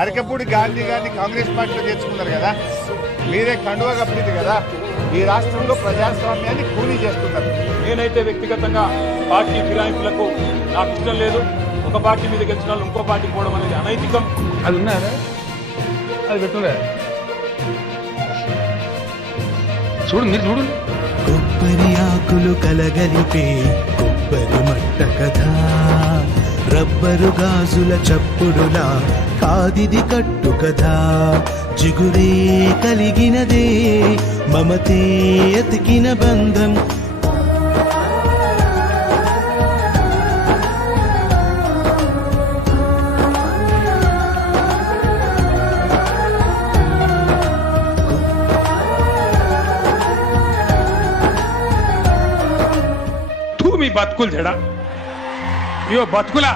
అరకపూడి గాంధీ గారిని కాంగ్రెస్ పార్టీలో చేర్చుకున్నారు కదా, మీరే కండువా కప్పింది కదా, ఈ రాష్ట్రంలో ప్రజాస్వామ్యాన్ని కూలీ చేస్తున్నారు. నేనైతే వ్యక్తిగతంగా పార్టీ ఫిరాయింపులకు నాకు ఇష్టం లేదు. ఒక పార్టీ మీద గెలిచిన వాళ్ళు ఇంకో పార్టీకి పోవడం అనేది అనైతికం. అది ఉన్నారా, అది పెట్టున్నా చూడు, మీరు చూడు. కొబ్బరి ఆకులు కలగలిపే కొబ్బరి మట్ట కథ, రబ్బరు గాజుల చప్పుడులా కాదిది కట్టు కథ. జిగురే కలిగినదే మమతే ఎతికిన బంధం. మీ బతుకులు చెడా, ఇయో బతుకులా